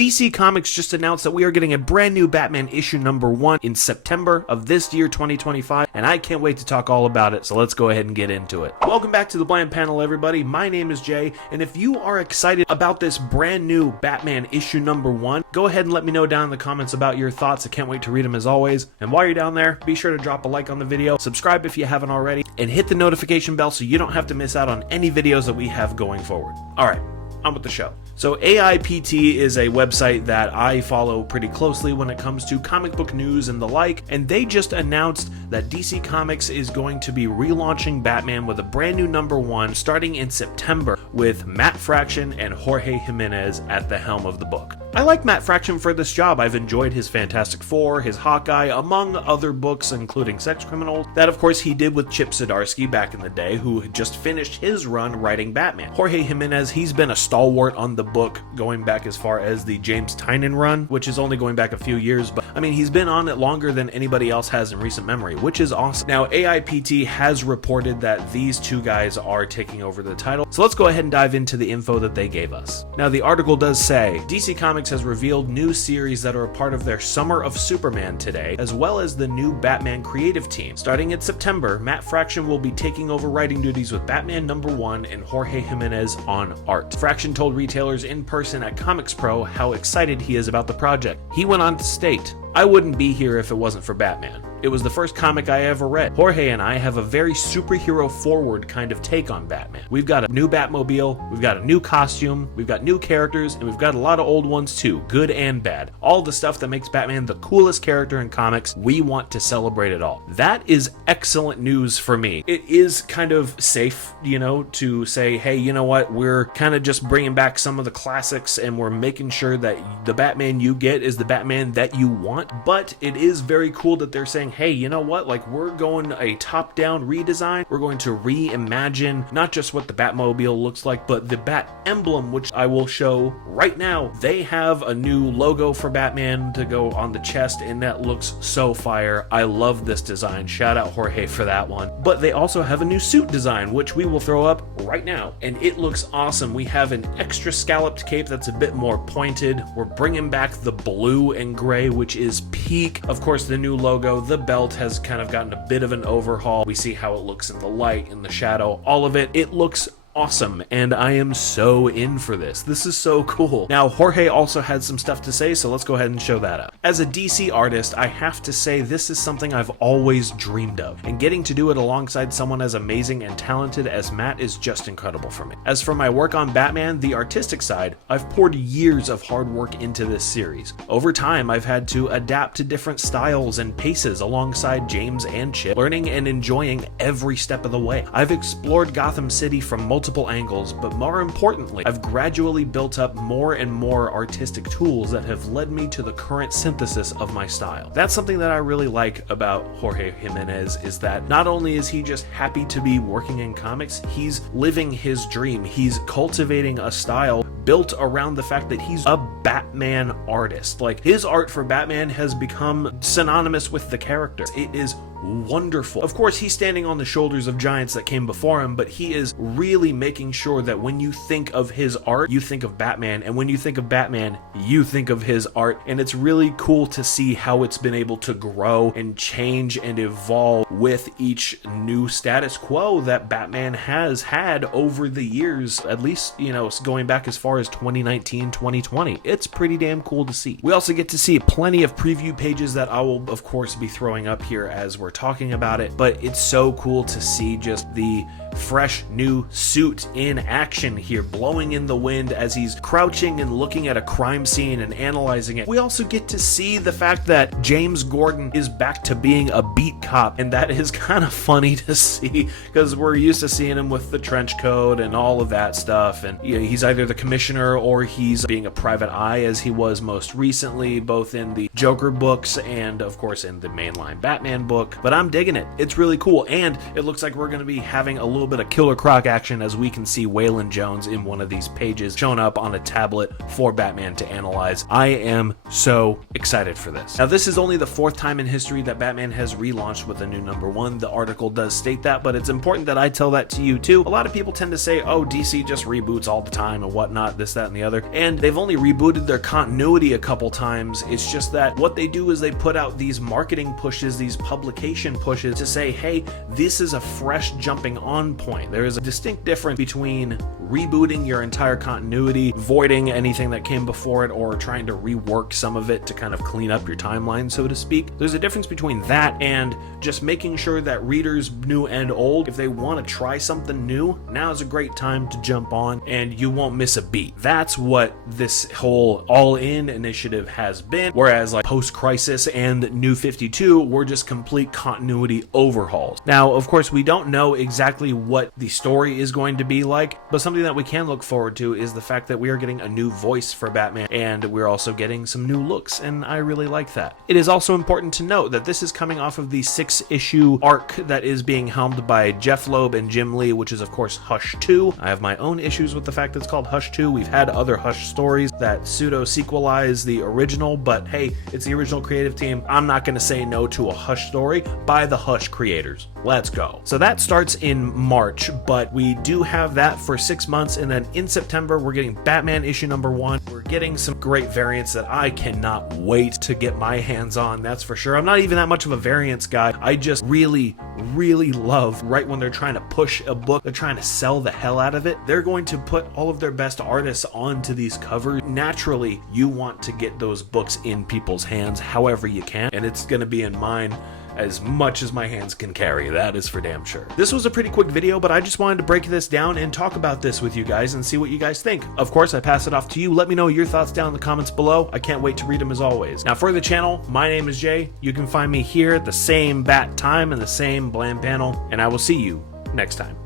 DC Comics just announced that we are getting a brand new Batman issue number 1 in September of this year, 2025, and I can't wait to talk all about it, so let's go ahead and get into it. Welcome back to the Bland Panel, everybody. My name is Jay, and if you are excited about this brand new Batman issue number 1, go ahead and let me know down in the comments about your thoughts. I can't wait to read them as always. And while you're down there, be sure to drop a like on the video, subscribe if you haven't already, and hit the notification bell so you don't have to miss out on any videos that we have going forward. Alright, on with the show. So AIPT is a website that I follow pretty closely when it comes to comic book news and the like, and they just announced that DC Comics is going to be relaunching Batman with a brand new number 1 starting in September with Matt Fraction and Jorge Jiménez at the helm of the book. I like Matt Fraction for this job. I've enjoyed his Fantastic Four, his Hawkeye, among other books including Sex Criminals. That of course he did with Chip Zdarsky back in the day, who had just finished his run writing Batman. Jorge Jiménez, he's been a stalwart on the book going back as far as the James Tynion run, which is only going back a few years, but I mean he's been on it longer than anybody else has in recent memory, which is awesome. Now AIPT has reported that these two guys are taking over the title, so let's go ahead and dive into the info that they gave us. Now the article does say DC Comics has revealed new series that are a part of their Summer of Superman today, as well as the new Batman creative team. Starting in September, Matt Fraction will be taking over writing duties with Batman number 1 and Jorge Jiménez on art. Fraction told retailers in person at Comics Pro how excited he is about the project. He went on to state, "I wouldn't be here if it wasn't for Batman. It was the first comic I ever read. Jorge and I have a very superhero forward kind of take on Batman. We've got a new Batmobile, we've got a new costume, we've got new characters, and we've got a lot of old ones too, good and bad. All the stuff that makes Batman the coolest character in comics, we want to celebrate it all." That is excellent news for me. It is kind of safe, to say, hey, you know what, we're kind of just bringing back some of the classics and we're making sure that the Batman you get is the Batman that you want. But it is very cool that they're saying, hey, you know what, like we're going a top-down redesign. We're going to reimagine not just what the Batmobile looks like, but the Bat emblem, which I will show right now. They have a new logo for Batman to go on the chest, and that looks so fire. I love this design. Shout out Jorge for that one. But they also have a new suit design, which we will throw up right now, and it looks awesome. We have an extra scalloped cape that's a bit more pointed. We're bringing back the blue and gray, which is peak. Of course, the new logo, the belt has kind of gotten a bit of an overhaul. We see how it looks in the light, in the shadow, all of it. It looks awesome, and I am so in for this. This is so cool. Now, Jorge also had some stuff to say, so let's go ahead and show that up. As a DC artist, I have to say this is something I've always dreamed of, and getting to do it alongside someone as amazing and talented as Matt is just incredible for me. As for my work on Batman, the artistic side, I've poured years of hard work into this series. Over time, I've had to adapt to different styles and paces alongside James and Chip, learning and enjoying every step of the way. I've explored Gotham City from multiple angles, but more importantly, I've gradually built up more and more artistic tools that have led me to the current synthesis of my style. That's something that I really like about Jorge Jiménez, is that not only is he just happy to be working in comics, he's living his dream. He's cultivating a style built around the fact that he's a Batman artist. Like, his art for Batman has become synonymous with the character. It is wonderful. Of course, he's standing on the shoulders of giants that came before him, but he is really making sure that when you think of his art, you think of Batman, and when you think of Batman, you think of his art. And it's really cool to see how it's been able to grow and change and evolve with each new status quo that Batman has had over the years, at least, going back as far as 2019, 2020. It's pretty damn cool to see. We also get to see plenty of preview pages that I will, of course, be throwing up here as we're talking about it, but it's so cool to see just the fresh new suit in action here, blowing in the wind as he's crouching and looking at a crime scene and analyzing it. We also get to see the fact that James Gordon is back to being a beat cop, and that is kind of funny to see because we're used to seeing him with the trench coat and all of that stuff, and he's either the commissioner or he's being a private eye, as he was most recently, both in the Joker books and of course in the mainline Batman book. But I'm digging it. It's really cool, and it looks like we're going to be having a little bit of Killer Croc action, as we can see Waylon Jones in one of these pages showing up on a tablet for Batman to analyze. I am so excited for this. Now, this is only the 4th time in history that Batman has relaunched with a new number 1. The article does state that, but it's important that I tell that to you too. A lot of people tend to say, oh, DC just reboots all the time and whatnot. whatnot, this, that, and the other. And they've only rebooted their continuity a couple times. It's just that what they do is they put out these marketing pushes, these publication pushes to say, hey, this is a fresh jumping on point. There is a distinct difference between rebooting your entire continuity, voiding anything that came before it, or trying to rework some of it to kind of clean up your timeline, so to speak. There's a difference between that and just making sure that readers, new and old, if they want to try something new, now is a great time to jump on and you won't miss a beat. That's what this whole all-in initiative has been, whereas like Post-Crisis and New 52 were just complete continuity overhauls. Now, of course, we don't know exactly what the story is going to be like, but something that we can look forward to is the fact that we are getting a new voice for Batman, and we're also getting some new looks, and I really like that. It is also important to note that this is coming off of the 6-issue arc that is being helmed by Jeff Loeb and Jim Lee, which is of course Hush 2. I have my own issues with the fact that it's called Hush 2. We've had other Hush stories that pseudo-sequelize the original, but hey, it's the original creative team. I'm not going to say no to a Hush story by the Hush creators. Let's go. So that starts in March, but we do have that for 6 months, and then in September we're getting Batman issue number 1. We're getting some great variants that I cannot wait to get my hands on, that's for sure. I'm not even that much of a variants guy. I just really love right when they're trying to push a book, they're trying to sell the hell out of it, they're going to put all of their best artists onto these covers. Naturally, you want to get those books in people's hands however you can, and it's going to be in mine as much as my hands can carry, that is for damn sure. This was a pretty quick video, but I just wanted to break this down and talk about this with you guys and see what you guys think. Of course, I pass it off to you. Let me know your thoughts down in the comments below. I can't wait to read them as always. Now for the channel, my name is Jay. You can find me here at the same bat time and the same bland panel, and I will see you next time.